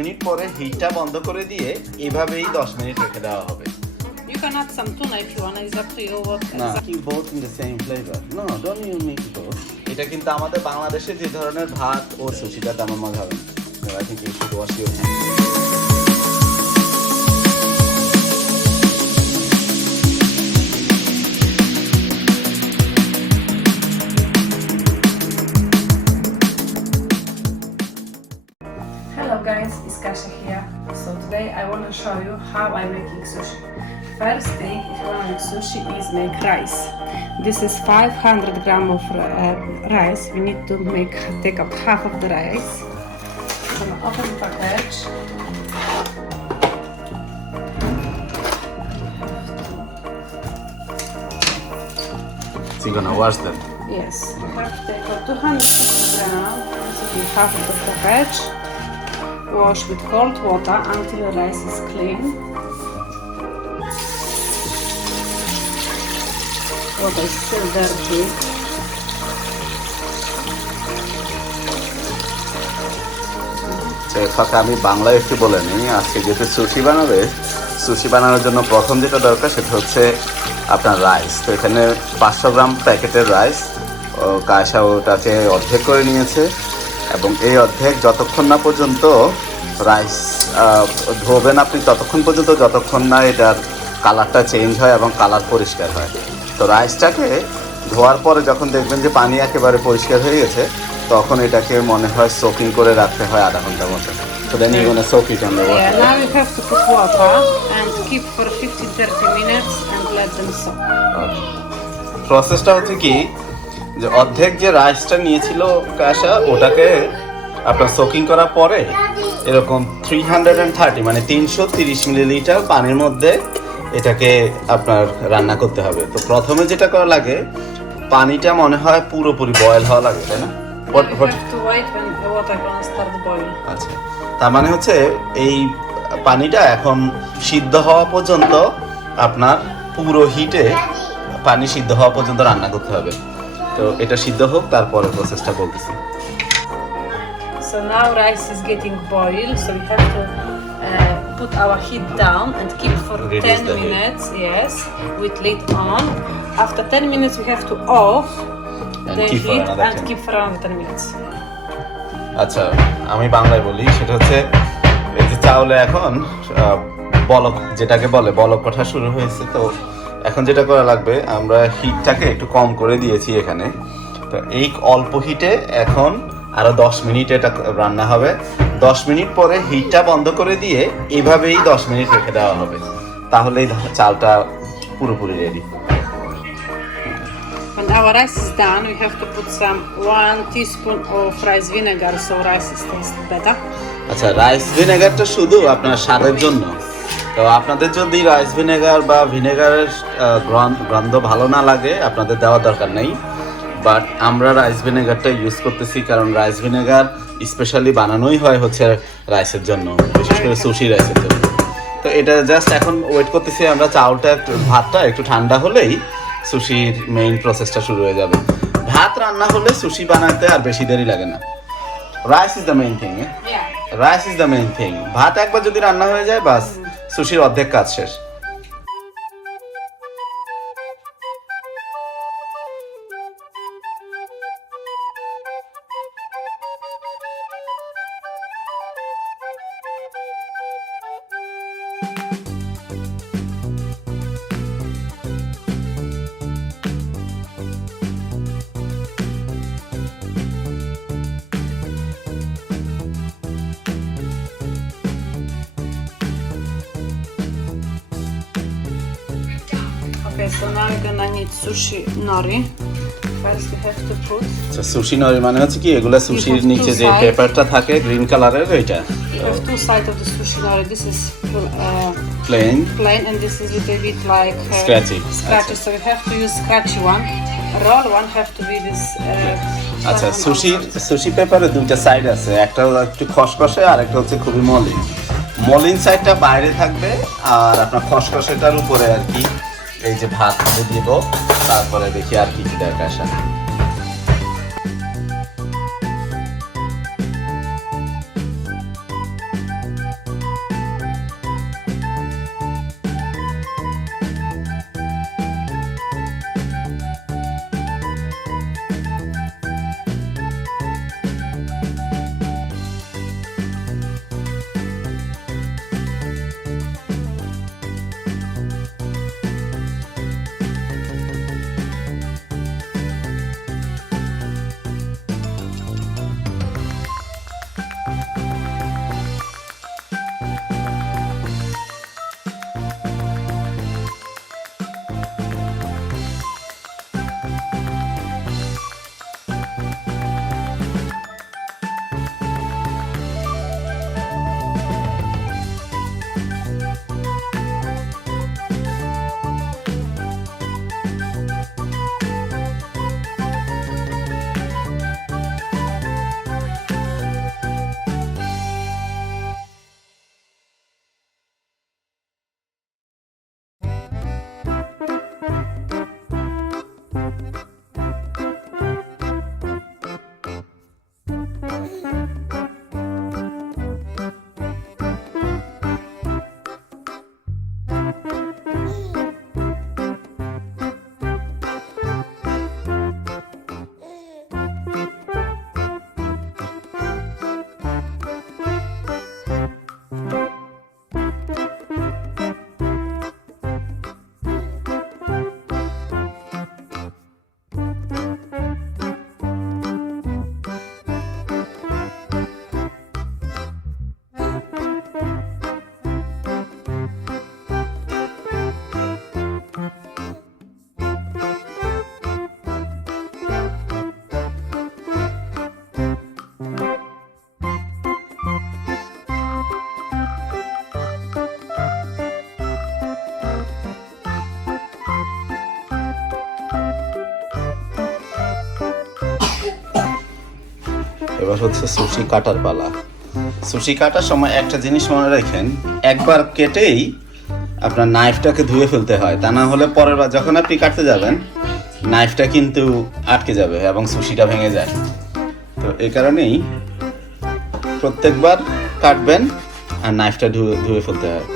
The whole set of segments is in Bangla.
মিনিট পরে হিটটা বন্ধ করে দিয়ে এভাবেই 10 মিনিট রেখে দেওয়া হবে। You can add some tuna if you want. It's up to you. What No, exactly? keep both in the same flavor. No, don't you make both. এটা কিন্তু আমাদের বাংলাদেশে যে ধরনের ভাত ও সুশিটা তেমন মজা হবে না। So I think you should wash your hands. Hello guys, it's Kasia here. So today I want to show you how I'm making sushi. First thing, if you want to make sushi, is make rice. This is 500 gram of rice. We need to take out half of the rice. I'm gonna open the package. So you're gonna wash them. Yes, you have to take out 250 gram. This is half of the package. Wash with cold water until the rice is clean. Water is still dirty. ফাঁকা আমি বাংলায় একটু বলে নিই। আজকে যেহেতু সুশি বানাবে, সুশি বানানোর জন্য প্রথম যেটা দরকার সেটা হচ্ছে আপনার রাইস। তো এখানে 500 গ্রাম প্যাকেটের রাইস কায়সা ওটাকে অর্ধেক করে নিয়েছে, এবং এই অর্ধেক যতক্ষণ না পর্যন্ত রাইস ধোবেন আপনি ততক্ষণ পর্যন্ত যতক্ষণ না এটার কালারটা চেঞ্জ হয় এবং কালার পরিষ্কার হয়। তো রাইসটাকে ধোয়ার পরে যখন দেখবেন যে পানি একেবারে পরিষ্কার হয়ে গেছে, তখন এটাকে মনে হয় সোকিং করে রাখতে হয় আধা ঘন্টার মতো। So then you're gonna soak it on the water. Yeah, now you have to put water and keep for 15-30 minutes and let them soak. প্রসেসটা হচ্ছে কি, যে অর্ধেক যে রাইসটা নিয়েছিল কাশা, ওটাকে আপনার সোকিং করার পরে এরকম 330 মানে 330 মিলিলিটার পানির মধ্যে এটাকে আপনার রান্না করতে হবে। তো প্রথমে যেটা করা লাগে, পানিটা মনে হয় পুরোপুরি বয়েল হওয়া লাগে, তাই না? You have to wait when the water gonna start boiling. আচ্ছা, তার মানে হচ্ছে এই পানিটা এখন সিদ্ধ হওয়া পর্যন্ত আপনার পুরো হিটে পানি সিদ্ধ হওয়া পর্যন্ত রান্না করতে হবে। তো এটা সিদ্ধ হোক, তারপরে প্রসেসটা বলতেছি। So now rice is getting boiled, so we have to put our heat down and keep for Reduce 10 the heat. minutes, yes, with lid on. After 10 minutes we have to off And the keep for heat another and 10. keep for around 10 minutes. আচ্ছা, আমি বাংলায় বলি, সেটা হচ্ছে এই যে চাউলে এখন বলক যেটাকে বলে বলক ওঠা শুরু হয়েছে। তো এখন যেটা করা লাগবে, আমরা হিটটাকে একটু কম করে দিয়েছি এখানে। তো এই অল্প হিটে এখন আরো 10 মিনিট এটা রান্না হবে। 10 মিনিট পরে হিটটা বন্ধ করে দিয়ে এভাবেই 10 মিনিট রেখে দেওয়া হবে, তাহলেই চালটা পুরোপুরি ready. When our rice is done, we have to put some 1 teaspoon of rice vinegar so rice tastes better. আচ্ছা, রাইস ভিনেগারটা শুধু আপনার স্বাদের জন্য। তো আপনাদের যদি রাইস ভিনেগার বা ভিনেগারের গন্ধ ভালো না লাগে, আপনাদের দেওয়ার দরকার নেই। বাট আমরা রাইস ভিনেগারটা ইউজ করতেছি, কারণ রাইস ভিনেগার স্পেশালি বানানোই হয় হচ্ছে রাইসের জন্য, বিশেষ করে সুশি রাইসের জন্য। তো এটা জাস্ট এখন ওয়েট করতেছি আমরা, চাউলটা ভাতটা একটু ঠান্ডা হলেই সুশির মেইন প্রসেসটা শুরু হয়ে যাবে। ভাত রান্না হলে সুশি বানাতে আর বেশি দেরি লাগে না। Rice is the main thing. Yeah. Rice is the main thing. ভাত একবার যদি রান্না হয়ে যায়, বাস সুশির অর্ধেক কাজ শেষ। Okay, so now we're gonna need sushi nori. First we have to put. আচ্ছা, সুশি নরি মানে হচ্ছে কি, এগুলা সুশির have নিচে two যে sides. পেপারটা থাকে গ্রিন কালারের, ওইটা You have two sides of the sushi nori. This is plain plain and this is a little bit like Scratchy. Scratchy. So we have to use scratchy one. Roll one have to be this. আচ্ছা, flat one সুশি পেপারে দুইটা সাইড আছে, একটা একটু খসখসে আর একটা হচ্ছে খুবই মলিন। মলিন সাইডটা বাইরে থাকবে, আর আপনার খসখসেটার উপরে আর কি এই যে ভাত দিব, তারপরে দেখি আর কি কি দেয় কাশা। এবার হচ্ছে সুশি কাটার পালা। সুশি কাটার সময় একটা জিনিস মনে রাখেন, একবার কেটেই আপনার নাইফটাকে ধুয়ে ফেলতে হয়, তা না হলে পরের বার যখন আপনি কাটতে যাবেন নাইফটা কিন্তু আটকে যাবে এবং সুশিটা ভেঙে যায়। তো এই কারণেই প্রত্যেকবার কাটবেন আর নাইফটা ধুয়ে ফেলতে হয়।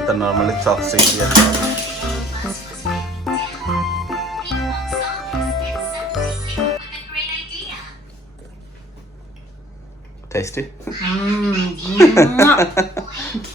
এটা নরমালি চপস্টিক দিয়ে টেস্টি।